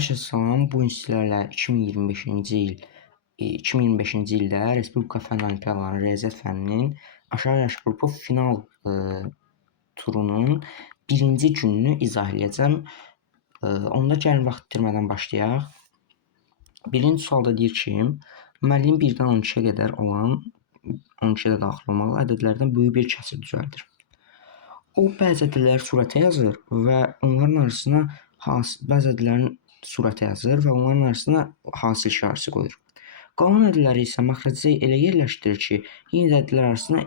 Salam, bu gün sizlərlə 2025-ci ildə Respublika Fənn Olimpiadalarının Riyaziyyat fənninin aşağı yaş qrupu final turunun birinci gününü izah edəcəm. Onda gəlin vaxt itirmədən başlayaq. Birinci sualda deyir ki, müəllim 1-dən 12-yə qədər olan 12-də daxil olmalı ədədlərdən böyük bir kəsir düzəldir. O bəzi ədədləri surətə yazır və onların arasına bəzi ədədlərin surətə yazır və onların arasına hasil işarəsi qoyur. Qalan ədədləri isə məxrəcə elə yerləşdirir ki, yenə də ədədlər arasına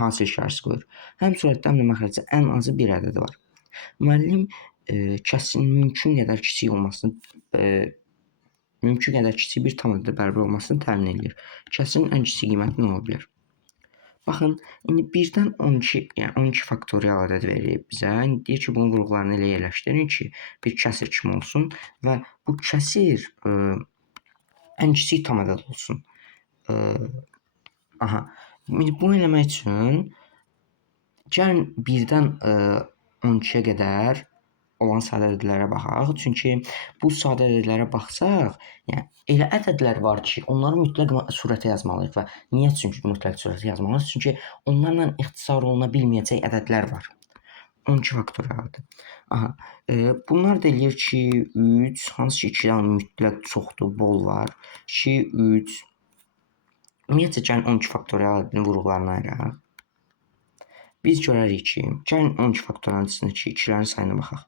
hasil işarəsi qoyur. Həm surətdə, həm də məxrəcdə ən azı bir ədəd var. Müəllim kəsirin mümkün qədər kiçik bir tam ədədə bərabər olmasını təmin edir. Kəsirin ən kiçik qiyməti nə ola bilər? Baxın, indi 1-dən 12, yəni 12 faktorial ədəd verir bizə. İndi deyir ki, bunun vurğularını elə yerləşdirin ki, bir kəsir kimi olsun və bu kəsir ən kiçik tam ədəd olsun. Bunu eləmək üçün gəlin 1-dən 12-yə qədər olan sadə ədədlərə baxaq. Çünki bu sadə ədədlərə baxsaq, yəni elə ədədlər var ki, onları mütləq surətə yazmalıyıq və niyə? Çünki mütləq surətə yazmalıyıq? Çünki onlarla ixtisar oluna bilməyəcək ədədlər var. 12 faktorialdır. Bunlar da eləyir ki, 3, hansı ki 2-dən mütləq çoxdur, bol var. 2, 3. Ümumiyyətcə, gəlin 12 faktorial ədədinin vurğularını ayıraq. Biz görərik ki, gəlin 12 faktorialın içindəki 2-lərin sayına baxaq.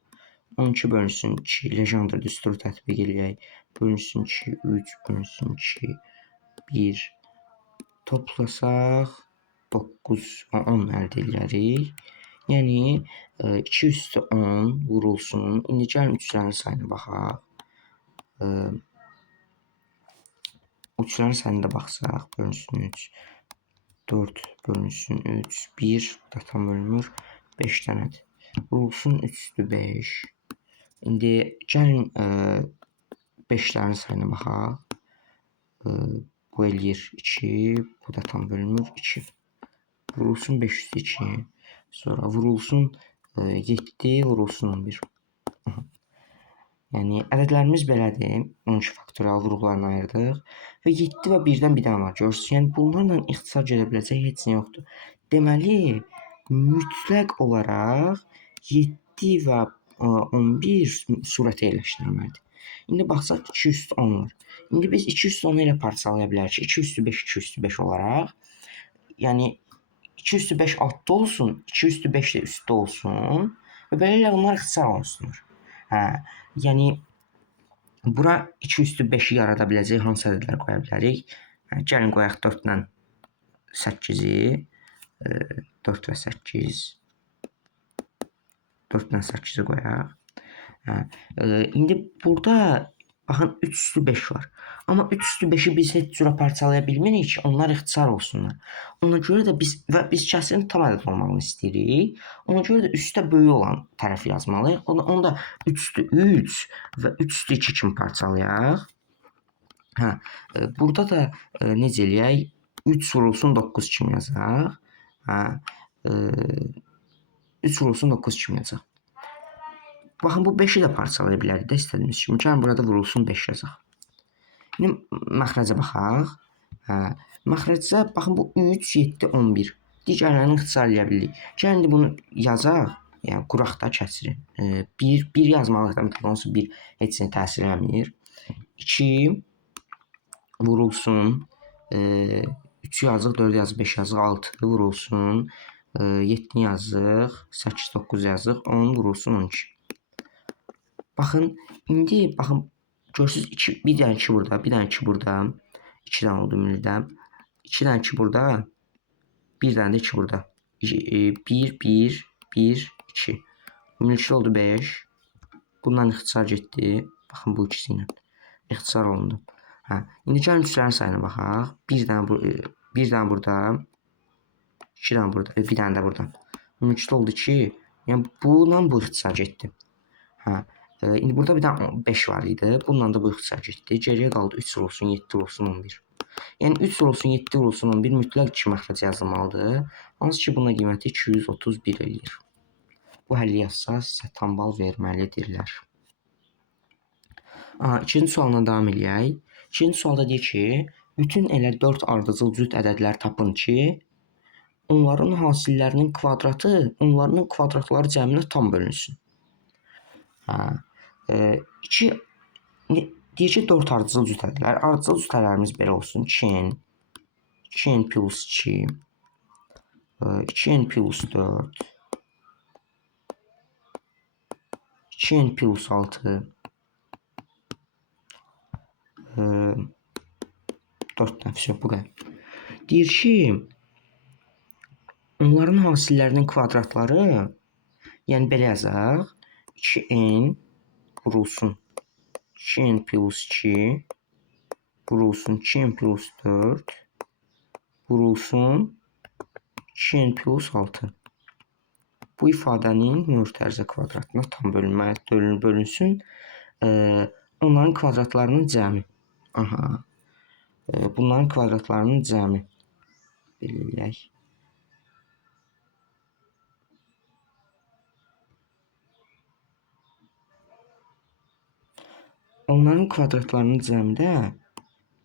12 bölünsün 2, Legendre düsturu tətbiq eləyək. Bölünsün 2, 3, bölünsün 2, 1. Toplasaq 9, 10 əldə eləyərik. Yəni 2 üstü 10 vurulsun. İndi gəlin 3-lərin sayına baxaq. 3-lərin sayına da baxsaq, bölünsün 3, 4 bölünsün 3, 1 da tam bölünmür, 5 dənədir. Vurulsun 3 üstü 5. İndi gəlin 5-lərin sayına baxaq. Bu eləyir 2, bu da tam bölünmür, 2. Vurulsun 5 üstü 2. Sonra vurulsun 7, vurulsun 11. Yəni ədədlərimiz belədir. 12 faktorial vurğularını ayırdıq və 7 və 1-dən bir dənə var. Görürsünüz, yəni bunlarla ixtisar gedə biləcək heç nə yoxdur. Deməli, mütləq olaraq 7 və 11 surətə yerləşdirilməlidir. İndi baxsaq 2 üstü 10 var. İndi biz 2 üstü 10 ilə parçalaya bilərik ki, 2 üstü 5, 2 üstü 5 olaraq. Yəni 2 üstü 5 altda olsun, 2 üstü 5 də üstdə olsun və beləliklə bunlar ixtisar olunsunlar. Yəni bura 2 üstü 5-i yarada biləcək hansı ədədlər qoya bilərik? Gəlin qoyaq 4-lə 8-i, 4 və 8, 4-lə 8-i qoyaq. İndi burada baxın 3 üstü 5 var. Amma 3 üstü 5-i biz heç cürə parçalaya bilmirik ki, onlar ixtisar olsunlar. Ona görə də biz kəsirin tam ədəd olmağını istəyirik. Ona görə də üstdə böyük olan tərəfi yazmalıyıq. Onu da 3 üstü 3 və 3 üstü 2 kimi parçalayaq. Burada da necə eləyək? 3 vurulsun 9 kimi yazaq. 3 vurulsun 9 kimi yazaq. Baxın, bu 5-i də parçalaya bilərik də istədiyimiz kimi. Gəlin burada vurulsun 5 yazaq. İndi məxrəcə baxaq. Məxrəcə, baxın, bu 3, 7, 11. Digərlərini ixtisar edə bilirik. Gəlin, indi bunu yazaq. Yəni, quraq da kəsiri. 1 yazmalıyıq da, mütləq onsuz 1 heç nə təsir eləmir. 2 vurulsun. 3 yazıq, 4 yazıq, 5 yazıq, 6 vurulsun. 7 yazıq, 8, 9 yazıq, 10 vurulsun 12. Baxın, indi görürsünüz, bir dənə 2 burada, bir dənə 2 burada, 2 dənə oldu ümumilikdə. 2 dənə 2 burada, bir dənə də 2 burada. 1, 1, 1, 2. Ümumilikdə oldu 5. Bundan ixtisar getdi. Baxın, bu ikisi ilə ixtisar olundu. İndi gəlin 3-lərin sayına baxaq. Bir dənə burada, 2 dənə burada, bir dənə də burada. Ümumilikdə oldu 2. Yəni, bununla bu ixtisar getdi. İndi burada bir dənə 5 var idi. Bununla da bu ixtisar getdi. Geriyə qaldı 3 vurulsun 7 vurulsun 11. Yəni 3 vurulsun 7 vurulsun 11 mütləq 2 məxrəcə yazılmalıdır. Hansı ki bunun qiyməti 231 eləyir. Bu həlli yazsa sizə tam bal verməlidirlər. İkinci sualına davam edək. İkinci sualda deyir ki, bütün elə 4 ardıcıl cüt ədədlər tapın ki, onların hasillərinin kvadratı onların kvadratları cəminə tam bölünsün. İki deyir ki, 4 ardıcıl cüt ədədlər. Ardıcıl cüt ədədlərimiz belə olsun. 2n, 2n plus 2, 2n plus 4, 2n plus 6, 4 dənə bu qədər. Deyir ki, onların hasillərinin kvadratları, yəni belə yazaq, 2n vurulsun 2n plus 2 vurulsun 2n plus 4 vurulsun 2n plus 6. Bu ifadənin mötərizə kvadratına tam bölünsün. Onların kvadratlarının cəmi. Bunların kvadratlarının cəmi. Belirləyək. Onların kvadratlarının cəmdə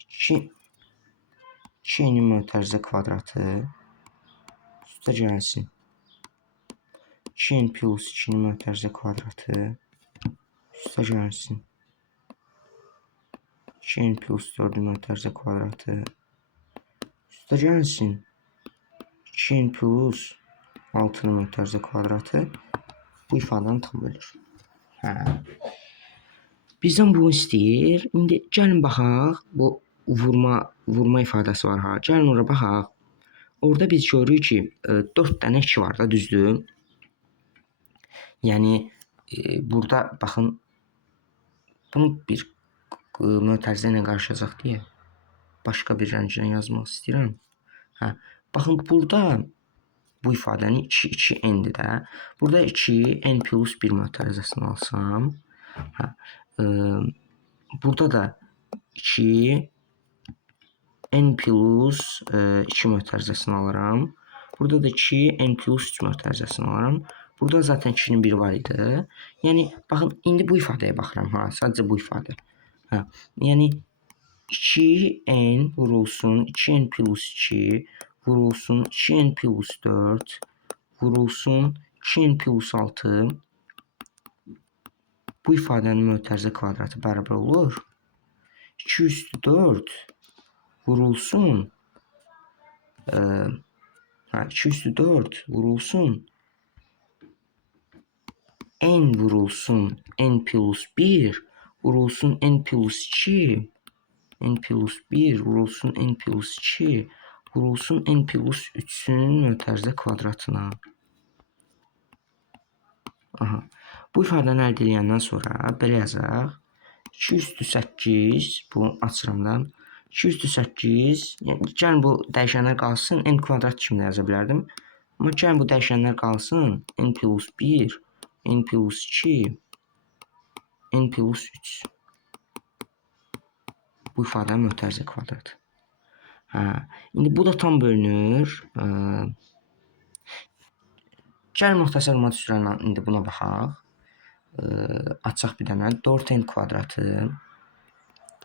2'nin mötərizə kvadratı üstə gəlsin. 2n plus 2'nin mötərizə kvadratı üstə gəlsin. 2n plus 4'ün mötərizə kvadratı üstə gəlsin. 2n plus 6'nın mötərizə kvadratı bu ifadəni tam bölür. Bizdən bunu istəyir. İndi gəlin baxaq. Bu vurma ifadəsi var. Gəlin oraya baxaq. Orada biz görürük ki, 4 dənə 2 var da, düzdür? Yəni burada baxın, bunu bir mötərizə ilə qarşılayacaq deyə başqa bir rənglə yazmaq istəyirəm. Baxın, burada bu ifadəni 2 n'dir də. Burada 2 n plus 1 mötərizəsini alsam, burada da 2 n plus 2 mötərizəsini alaram. Burada da 2 n plus 3 mötərizəsini alaram. Burada zaten 2'nin biri var idi. Yəni baxın, indi bu ifadəyə baxıram. Sadəcə bu ifadə. Yəni 2n vurulsun 2n plus 2 vurulsun 2n plus 4 vurulsun 2n plus 6. Bu ifadənin mötərizə kvadratı bərabər olur 2 üstü 4 vurulsun 2 üstü 4 vurulsun n vurulsun n plus 1 vurulsun n plus 2 n plus 1 vurulsun n plus 2 vurulsun n plus 3'ün mötərizə kvadratına. Bu ifadəni əldə edəndən sonra belə yazaq. 2 üstü 8, bu açıramdan. 2 üstü 8, yəni gəlin bu dəyişənlər qalsın, n kvadrat kimi yaza bilərdim. Amma gəlin bu dəyişənlər qalsın, n plus 1, n plus 2, n plus 3. Bu ifadənin mötərizə kvadratı. İndi bu da tam bölünür. Gəlin müxtəsər olmaq üzrə indi buna baxaq. Açaq bir dənə 4n kvadratı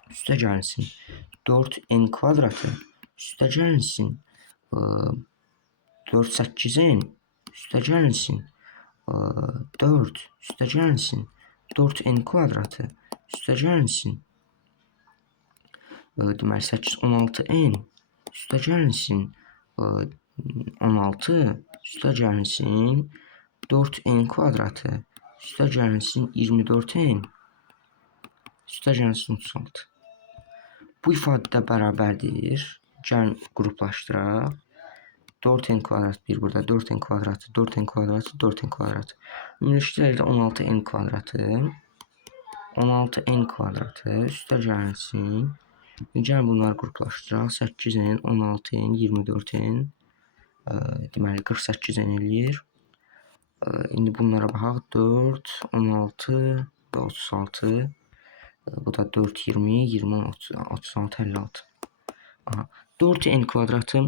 üstə gəlsin. 4n kvadratı üstə gəlsin. 4 8n üstə gəlsin. 4 üstə gəlsin. 4n kvadratı üstə gəlsin. Deməli 8 16n üstə gəlsin. 16 üstə gəlsin. 4n kvadratı üstə gəlsin 24n üstə gəlsin 36. Bu ifadə bərabərdir. Gəlin qruplaşdıraq. 4n kvadrat 1 burada, 4n kvadratı, 4n kvadratı, 4n kvadratı. Ümumilikdə 16n kvadratı. 16n kvadratı üstə gəlsin. Gəlin bunları qruplaşdıraq. 8n, 16n, 24n. Deməli 48n eləyir. İndi bunlara baxaq. 4, 16 və 36. Bu da 4, 20, 20, 36, 56. 4n kvadratı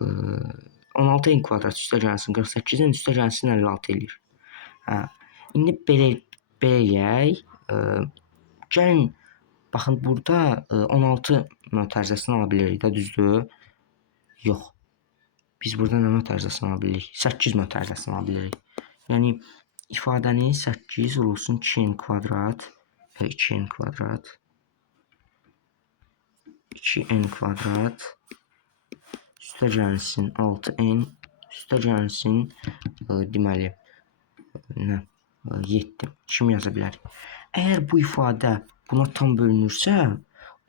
16n kvadratı üstə gəlsin 48n üstə gəlsin 56 eləyir. İndi belə eləyək. Gəlin Baxın, burada 16 mötərizəsini ala bilirik də, düzdür? Yox. Biz burada nə mötərizəsini ala bilirik? 8 mötərizəsini ala bilirik. Yəni ifadəni 8 vurulsun 2n kvadrat 2n kvadrat 2n kvadrat üstə gəlsin 6n üstə gəlsin deməli nə 7 kimi yaza bilərik. Əgər bu ifadə buna tam bölünürsə,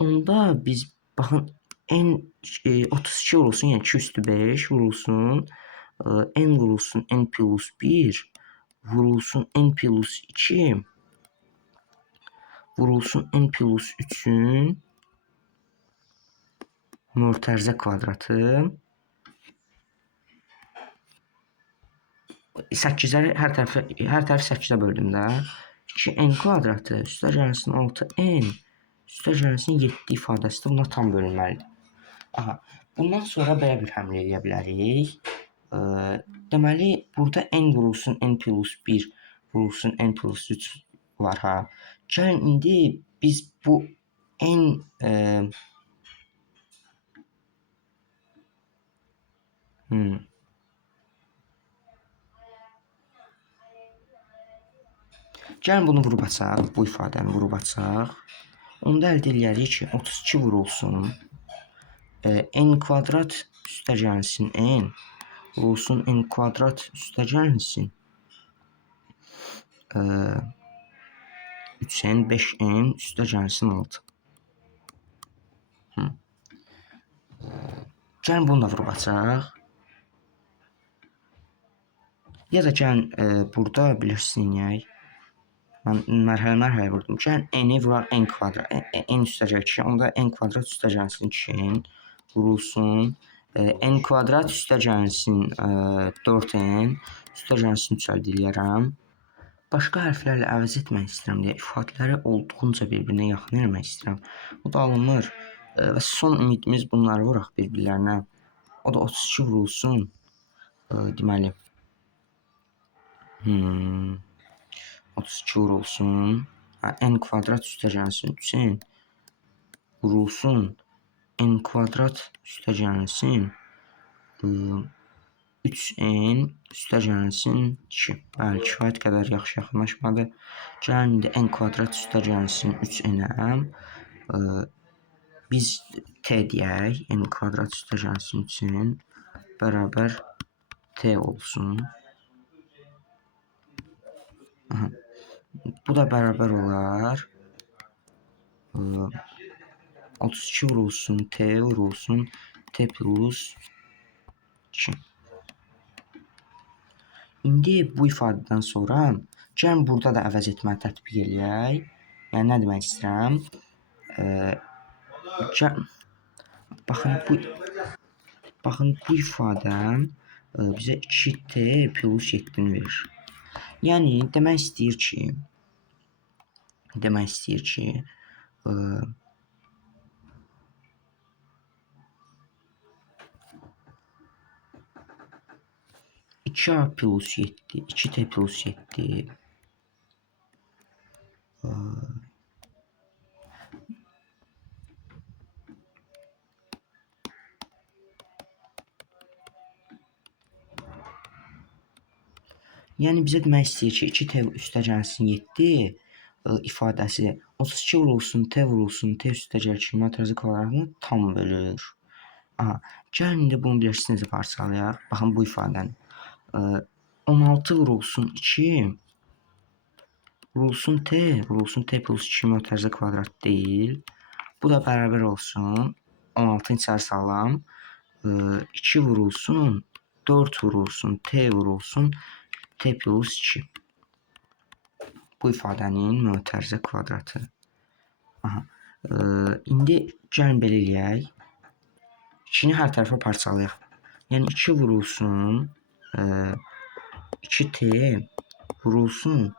onda biz baxın n 32 vurulsun, yəni 2 üstü 5 vurulsun n vurulsun n plus 1 vurulsun n plus 2 vurulsun n plus 3'ün mötərizə kvadratı 8'ləri hər tərəfi 8'ə böldüm də. 2n kvadratı üstə gəlsin 6n üstə gəlsin 7 ifadəsi də buna tam bölünməlidir. Aha, bundan sonra belə bir həmlə edə bilərik. Deməli, burada n vurulsun n plus 1 vurulsun n plus 3 var ha. Gəlin indi biz bu n gəlin bunu vurub açaq, bu ifadəni vurub açaq. Onda əldə edərik ki, 32 vurulsun n kvadrat üstə gəlsin n vurulsun n kvadrat üstə gəlsin 3n 5n üstə gəlsin 6. Gəlin bunu da vurub açaq. Ya da gəlin burada bilirsiniz, mən mərhələ vurdum. Gəlin n-i vuraq n kvadrat, n üstə gəlir 2, onda n kvadrat üstə gəlsin 2n vurulsun n kvadrat üstə gəlsin 4n üstə gəlsin 3 əldə edərəm. Başqa hərflərlə əvəz etmək istəyirəm deyə ifadələri olduğunca bir-birinə yaxın eləmək istəyirəm. O da alınmır və son ümidimiz bunları vuraq bir-birlərinə. O da 32 vurulsun deməli 32 vurulsun n kvadrat üstə gəlsin 3n vurulsun n kvadrat üstə gəlsin 3n üstə gəlsin 2. Bəli, kifayət qədər yaxşı yaxınlaşmadı. Gəlin indi n kvadrat üstə gəlsin 3n-ə biz t deyək, n kvadrat üstə gəlsin 3n bərabər t olsun. Aha. Bu da bərabər olar 32 vurulsun t vurulsun t plus 2. İndi bu ifadədən sonra gəlin burada da əvəz etməyi tətbiq eləyək. Yəni nə demək istəyirəm? Baxın bu ifadə bizə 2t plus 7-ni verir. Yəni demək istəyir ki 2a plus 7 2t plus 7 yəni bizə demək istəyir ki 2t üstə gəlsin 7 ifadəsi 32 vurulsun t üstə gəlsin mötərizə kvadratını tam bölür. Aha, gəlin indi bunu bilirsiniz parçalayaq. Baxın bu ifadəni 16 vurulsun 2 vurulsun t plus 2 mötərizə kvadrat deyil. Bu da bərabər olsun 16-nı içəri salam 2 vurulsun 4 vurulsun t vurulsun t plus 2. Bu ifadənin mötərizə kvadratı. Aha. İndi gəlin belə eləyək. 2-ni hər tərəfə parçalayaq. Yəni 2 vurulsun 2t vurulsun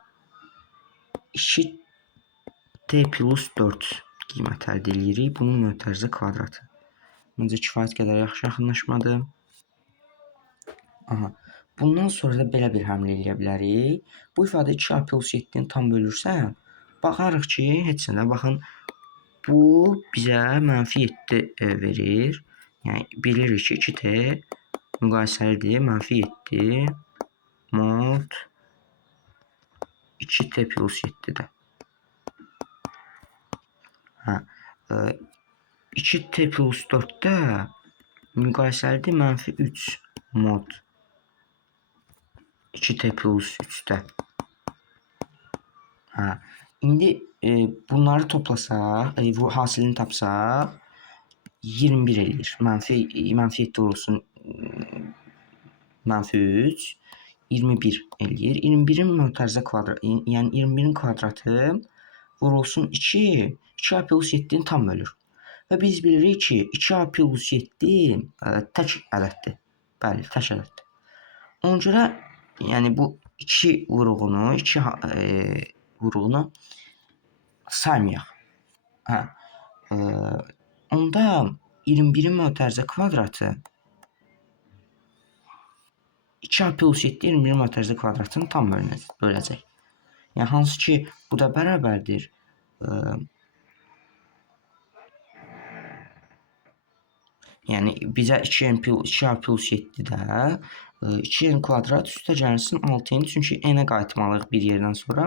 2t plus 4 qiymət əldə edirik. Bunun mötərizə kvadratı. Məncə kifayət qədər yaxşı yaxınlaşmadı. Aha. Bundan sonra da belə bir həmlə eləyə bilərik. Bu ifadə 2a plus 7-ni tam bölürsə, baxarıq ki, heç nə. Baxın, Bu bizə -7 verir. Yəni bilirik ki, 2t müqayisəlidir. -7 mod 2t plus 7-də. 2t plus 4-də müqayisəlidir -3 mod 2t plus 3-də. İndi bunları toplasaq, bu hasilini tapsaq 21 eləyir. -7 olsun -3 21 eləyir. 21-in mötərizə kvadratı, yəni 21-in kvadratı vurulsun 2a plus 7-nin tam bölür. Və biz bilirik ki, 2a plus 7 tək ədəddir. Bəli, tək ədəddir. Ona görə, yəni bu 2 vurğunu saymayaq. Onda 21-in mötərizə kvadratı 2a plus 7 21-in mötərizə kvadratını tam böləcək. Yəni hansı ki, bu da bərabərdir. Yəni bizə 2a plus 7-də 2n kvadrat üstə gəlsin 6n, çünki n-ə qayıtmalıyıq bir yerdən sonra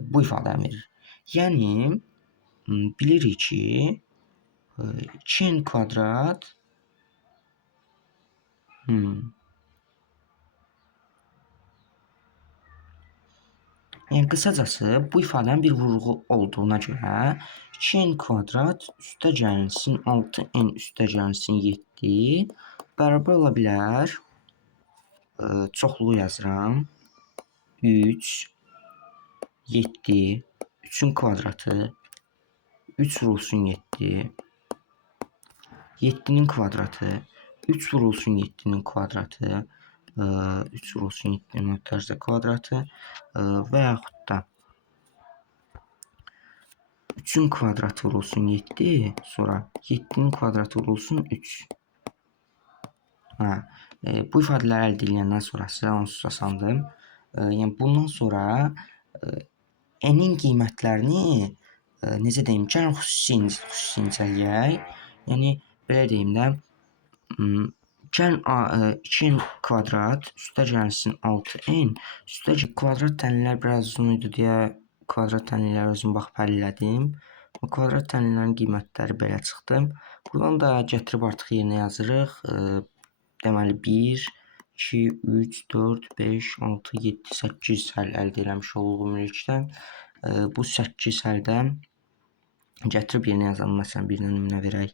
bu ifadəni verir. Yəni bilirik ki 2n kvadrat yəni qısacası bu ifadənin bir vurğu olduğuna görə 2n kvadrat üstə gəlsin 6n üstə gəlsin 7 bərabər ola bilər. Çoxluğu yazıram. 3 7 3-ün kvadratı 3 vurulsun 7 7-nin kvadratı 3 vurulsun 7-nin kvadratı 3 vurulsun 7-nin mötərizə kvadratı və yaxud da 3-ün kvadratı vurulsun 7, sonra 7-nin kvadratı vurulsun 3. Bu ifadələri əldə edəndən sonrası onsuz asandır. Yəni bundan sonra n-in qiymətlərini necə deyim, gəlin xüsusi incələyək. Yəni belə deyim də, gəlin 2n kvadrat üstə gəlsin 6n üstə kvadrat tənliklər biraz uzun idi deyə kvadrat tənlikləri özüm baxıb həll elədim. Kvadrat tənliklərin qiymətləri belə çıxdı. Buradan da gətirib artıq yerinə yazırıq. Deməli 1, 2, 3, 4, 5, 6, 7, 8 həll əldə eləmiş oluq ümumilikdə. Bu 8 həldən gətirib yerinə yazalım. Məsələn, bir nümunə verək.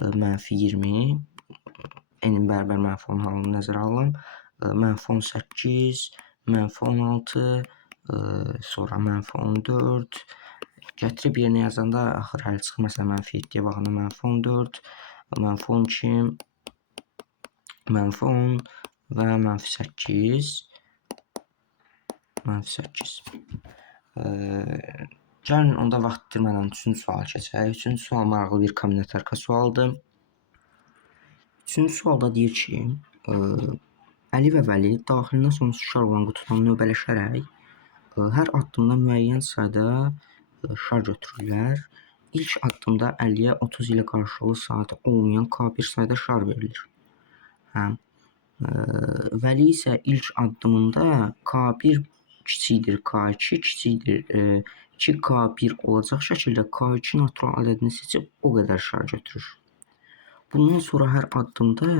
-20 n-in bərabər -10 halını nəzərə alın. -18, -16, sonra -14. Gətirib yerinə yazanda axır həll çıxır. Məsələn, -7-yə baxanda -14, -12, -10 və -8. Gəlin onda vaxt itirmədən 3-cü suala keçək. 3-cü sual maraqlı bir kombinatorika sualıdır. 3-cü sualda deyir ki, Əli və Vəli daxilinə sonsuz şar olan qutudan növbələşərək hər addımda müəyyən sayda şar götürürlər. İlk addımda Əliyə 30 ilə qarşılıqlı saatı olmayan K1 sayda şar verilir. Vəli isə ilk addımında K1 kiçikdir K2 kiçikdir 2K1 olacaq şəkildə K2 natural ədədini seçib o qədər şar götürür. Bundan sonra hər addımda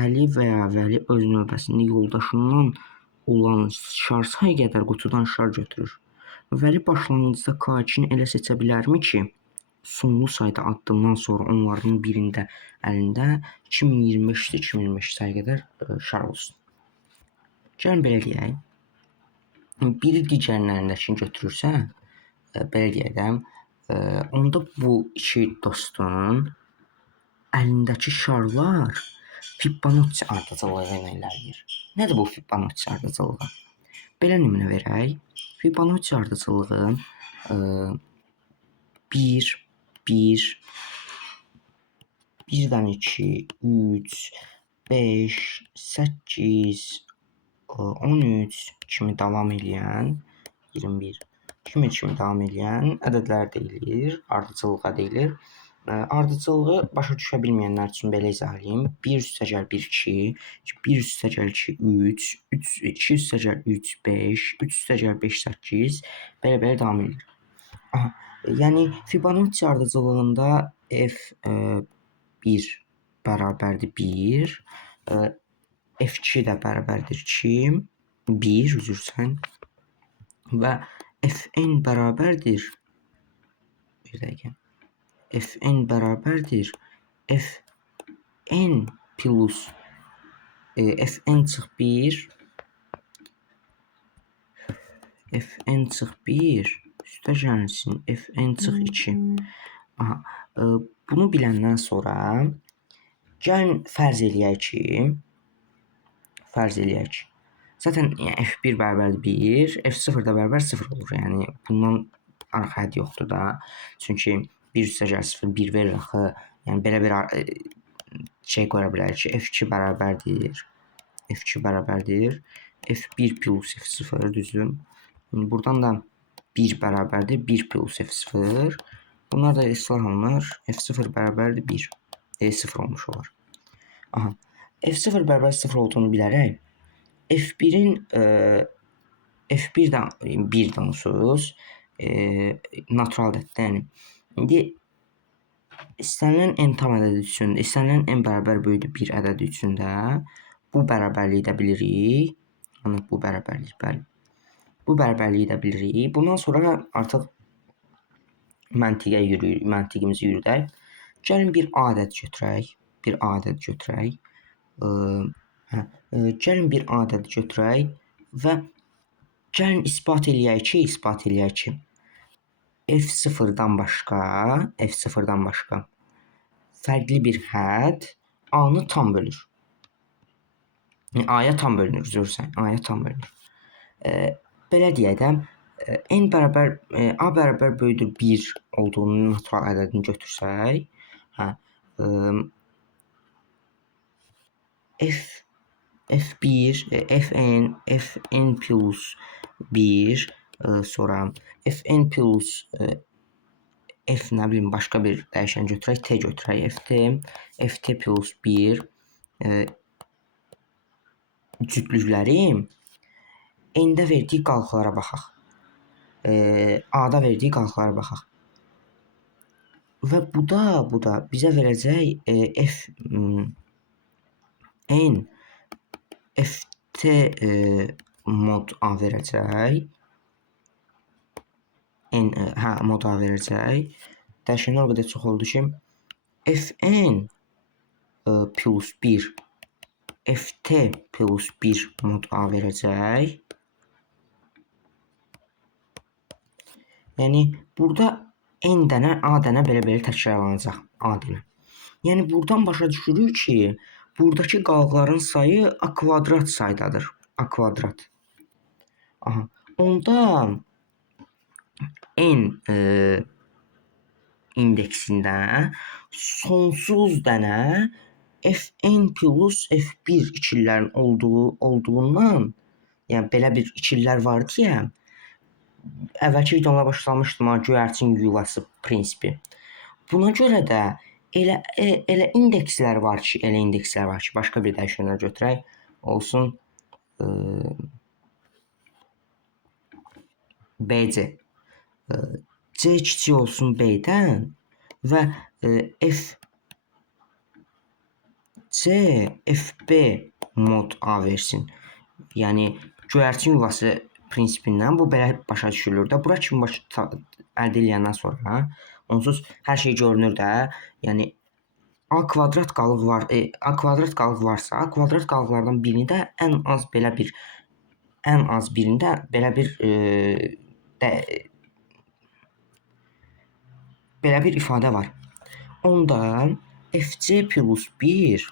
Əli və ya Vəli öz növbəsində yoldaşından olan şar sayı qədər qutudan şar götürür. Vəli başlanğıcda K2-ni elə seçə bilərmi ki, sonlu sayda addımdan sonra onların birində əlində 2025-də 2025 sayı qədər şar olsun. Gəlin belə deyək. Biri digərlərindəkini götürürsə, belə deyək, onda bu iki dostun əlindəki şarlar Fibonacci ardıcılığı ilə irəliləyir. Nədir bu Fibonacci ardıcılığı? Belə nümunə verək. Fibonacci ardıcılığı 1, 1, 1-dən 2, 3, 5, 8, 13 kimi davam edən 21, kimi davam edən ədədlər deyilir, ardıcıllığa deyilir. Ardıcıllığı başa düşə bilməyənlər üçün belə izah edeyim. 1 üstəgəl 1 2, 1 üstəgəl 2 3, 2 üstəgəl 3 5, 3 üstəgəl 5 8, belə davam edir. Aha, yəni Fibonacci ardıcıllığında f1 bərabərdir 1, f2 də bərabərdir 2, 1 üzrsən və fn bərabərdir bir dəqiqə. Fn bərabərdir fn plus fn çıx 1 fn çıx 1 üstə gəlsin fn çıx 2. Aha, bunu biləndən sonra gəlin fərz eləyək ki, zaten f1 bərabərdir 1, f0 da bərabər 0 olur. Yəni bundan arxa hədd yoxdur da. Çünki 1 üstəgəl 0 1 verir axı. Yəni belə bir şey qoya bilərik ki, f2 bərabərdir f1 plus f0, düzdür? Buradan da 1 bərabərdir 1 plus f0. Bunlar da islah olunur. f0 bərabərdir 1. 0 olmuş olar. Aha. f0 bərabər 0 olduğunu bilərək f1'in f1'dən 1 dansız natural ədəddir. Yəni indi istənilən n tam ədədi üçün, istənilən n bərabər böyüdür 1 ədədi üçün də bu bərabərliyi də bilirik. Yəni bu bərabərlik, bəli. Bu bərabərliyi də bilirik. Bundan sonra artıq məntiqimizi yürüdək. Gəlin bir A ədəd götürək. Gəlin bir A ədəd götürək və gəlin isbat eləyək ki, f0-dan başqa fərqli bir hədd A-nı tam bölür. A-ya tam bölünür, üzrsən, A-ya tam bölünür. Belə deyək də, n bərabər A bərabər böyüdür 1 olduğunu natural ədədini götürsək, f1, fn plus 1, sonra fn plus f nə bilim başqa bir dəyişən götürək, t götürək, ft plus 1 cütlükləri n-də verdiyi qalıqlara baxaq. A-da verdiyi qalıqlara baxaq. Və bu da bizə verəcək n ft mod A verəcək. Mod A verəcək. Dəyişənlər o qədər çox oldu ki, fn plus 1 ft plus 1 mod A verəcək. Yəni burada n dənə A dənə belə təkrarlanacaq A dənə. Yəni buradan başa düşürük ki, buradakı qalıqların sayı A kvadrat saydadır. A kvadrat. Aha. Onda n indeksində sonsuz dənə fn plus f1 ikililərin olduğundan, yəni belə bir ikililər var deyə, əvvəlki videoda başlamışdım göyərçin yuvası prinsipi. Buna görə də elə indekslər var ki, başqa bir dəyişənlər götürək, olsun BC. C kiçik olsun B-dən və FB mod A versin. Yəni göyərçin yuvası prinsipindən bu belə başa düşülür də. Bura kimi əldə edəndən sonra onsuz hər şey görünür də. Yəni A kvadrat qalıq varsa, A kvadrat qalıqlardan birini də ən az birində belə bir ifadə var. Onda fc plus 1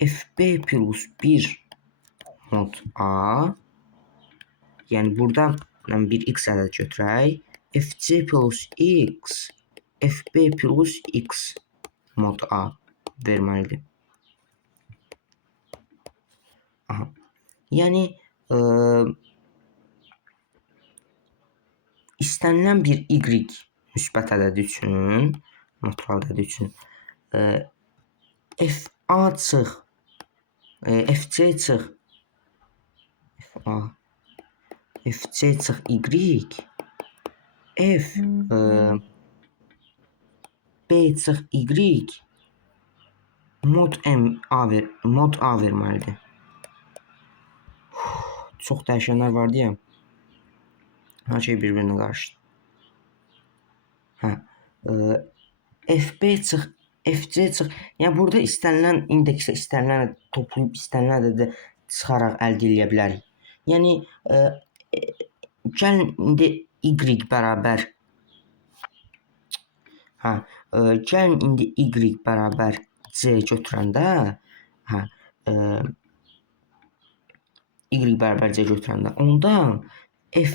fb plus 1 mod A, yəni burada bir x ədəd götürək, fc plus x fb plus x mod A verməlidir. Aha. Yəni istənilən bir y müsbət ədədi üçün, natural ədədi üçün f(a) çıx, f(c) çıx, f(a), f(c) çıx y, f b çıx y mod a verməlidir. Çox dəyişənlər var deyə hər şey bir-birinə qarışdı. FB çıx, FC çıx. Yəni burada istənilən indeksə, istənilən toplayıb istənilən ədədi çıxaraq əldə edə bilərik. Yəni gəlin indi y bərabər gəlin indi y bərabər c götürəndə y bərabər c götürəndə onda f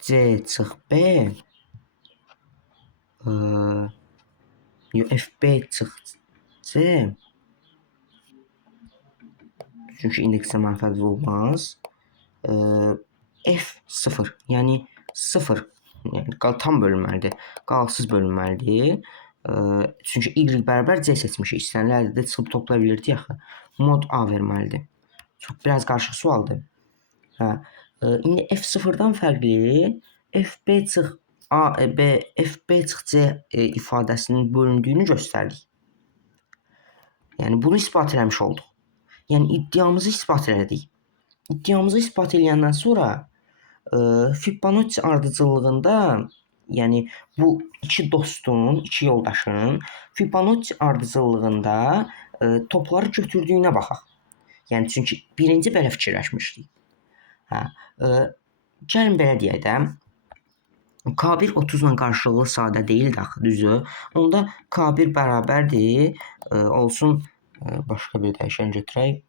c çıx b fb çıx c çünki indeksə mənfəli olmaz. F0 yəni 0 yəni tam bölünməlidir. Qalsız bölünməlidir. Çünki y bərabər c seçmişik. İstənilən ədədi çıxıb toplaya bilirdik axı. Mod a verməlidir. Çox biraz qarışıq sualdır. İndi f0-dan fərqli fb çıx a, b, fb çıx c ifadəsinin bölündüyünü göstərdik. Yəni bunu isbat eləmiş olduq. Yəni iddiamızı isbat elədik. İddiamızı isbat eləyəndən sonra Fibonacci ardıcıllığında, yəni bu iki dostun, iki yoldaşın Fibonacci ardıcıllığında topları götürdüyünə baxaq. Yəni çünki birinci belə fikirləşmişdik. Gəlin belə deyək də, K1 30 ilə qarşılıqlı sadə deyildi axı, düzü. Onda K1 bərabərdir, olsun, başqa bir dəyişən götürək.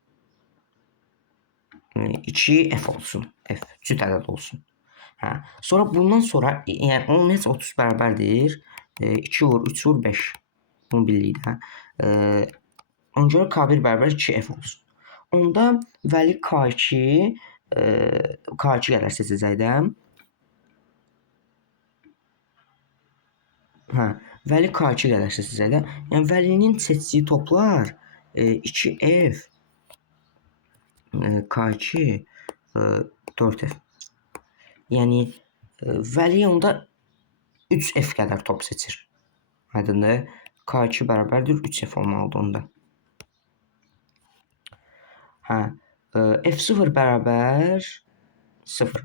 2f olsun. F cüt ədəd olsun. Sonra bundan sonra yəni onun heç 30 bərabərdir. 2 vur 3 vur 5. Bunu bilirik də. Ona görə K1 bərabər 2f olsun. Onda vəli K2 qədər seçəcək də. Vəli K2 qədər seçəcək də. Yəni vəlinin seçdiyi toplar 2f K2 4f. Yəni vəli onda 3f qədər top seçir. Aydındır? K2 bərabərdir 3f olmalıdır onda. F0 bərabər 0.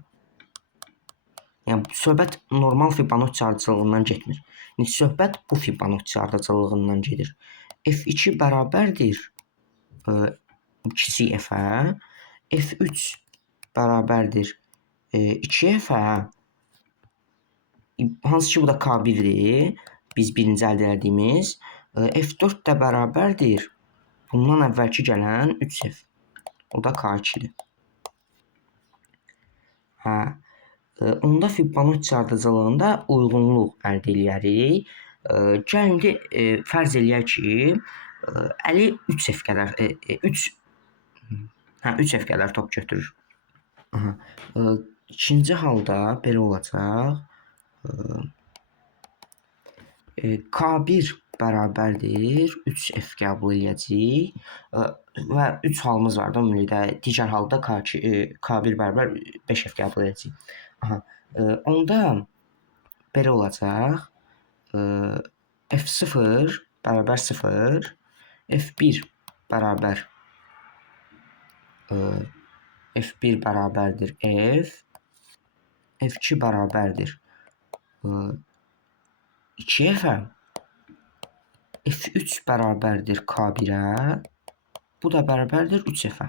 Yəni söhbət normal Fibonacci ardıcıllığından getmir. Yəni söhbət bu Fibonacci ardıcıllığından gedir. F2 bərabərdir kiçik f-ə, f3 bərabərdir 2f-ə, hansı ki bu da K1-dir, biz birinci əldə etdiyimiz, f4 də bərabərdir bundan əvvəlki gələn 3f, o da K2-dir. Onda Fibonacci ardıcıllığında uyğunluq əldə edərik. Gəlin indi fərz eləyək ki, əli 3f qədər 3f qədər top götürür. İkinci halda belə olacaq. K1 bərabərdir 3f qəbul edəcəyik və 3 halımız var da ümumilikdə. Digər halda K1 bərabər 5f qəbul edəcəyik. Onda belə olacaq. F0 bərabər 0, f1 bərabər f1 bərabərdir f, f2 bərabərdir 2f-ə, f3 bərabərdir K1-ə, bu da bərabərdir 3f-ə.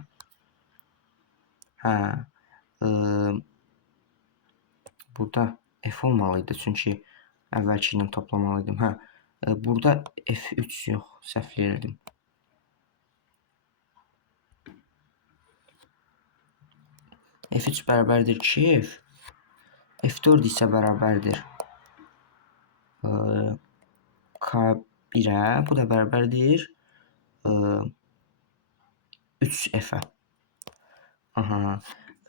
Burada f olmalıydı, çünki əvvəlki ilə toplamalıydım. Burada f3 yox, səhv yerdim. f3 bərabərdir 2f, f4 isə bərabərdir K1-ə, bu da bərabərdir 3f-ə.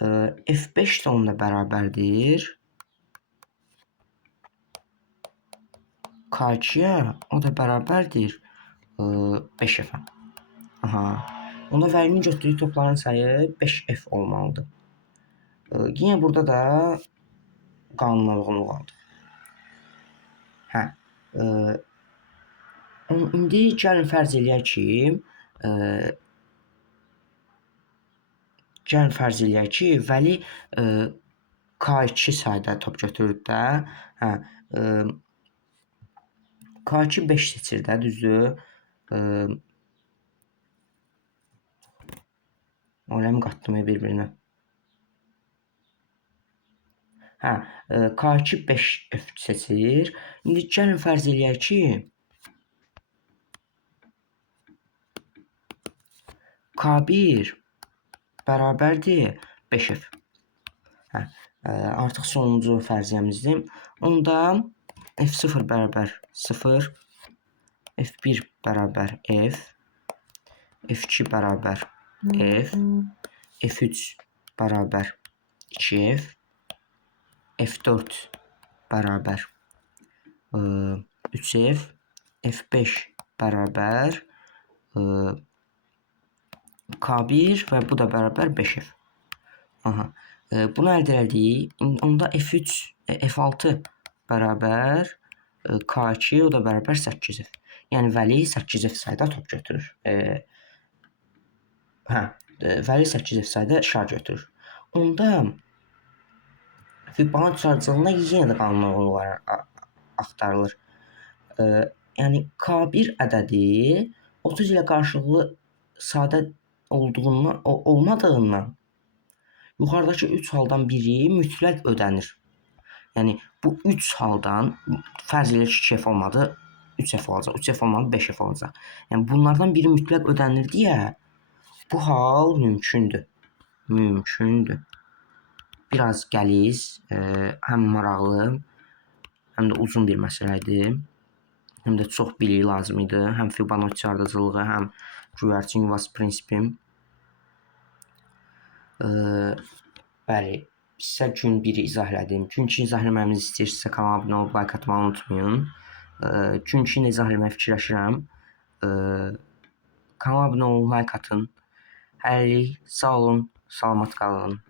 F5 də onunla bərabərdir. K2-yə o da bərabərdir 5F-ə. Aha. Onda vərinin götürdüyü topların sayı 5F olmalıdır. Yine burada da qanuna uyğunluq aldı. Hə. İndi gəlin fərz eləyək ki, Vəli K2 sayda top götürür də. Hə. K2 5 seçir də, düzdür? Oraya qatdım bir-birinə. Hə, K2 5F seçir. İndi gəlin fərz eləyək ki, K1 bərabərdir 5F. Hə, artıq sonuncu fərziyyəmizdir. Onda F0 bərabər 0, F1 bərabər F, F2 bərabər F, F3 bərabər 2F, F4 bərabər 3F, F5 bərabər K1 və bu da bərabər 5F. Aha. Bunu əldə etdik. Onda F3, F6 bərabər K2, o da bərabər 8F. Yəni Vəli 8F sayda top götürür. Vəli 8F sayda şar götürür. Onda Fibonacci sarıcılığında yenə də qanuna uyğunluq axtarılır. Yəni K1 ədədi 30 ilə qarşılıqlı sadə olmadığından yuxarıdakı 3 haldan biri mütləq ödənir. Yəni bu 3 haldan fərz elə ki 2F olmadı, 3F olacaq, 3F olmadı, 5F olacaq. Yəni bunlardan biri mütləq ödənir deyə bu hal mümkündür. Mümkündür. Biraz qəliz, həm maraqlı, həm də uzun bir məsələ idi. Həm də çox bilik lazım idi. Həm Fibonacci ardıcılığı, həm göyərçin yuvası prinsipi. Bəli, sizə gün 1-i izah elədim. Gün 2-ni izah eləməyimizi istəyirsinizsə kanala abunə olub like atmağı unutmayın. Gün 2-ni izah eləməyi fikirləşirəm. Kanala abunə olun, like atın. Hələlik, sağ olun, salamat qalın.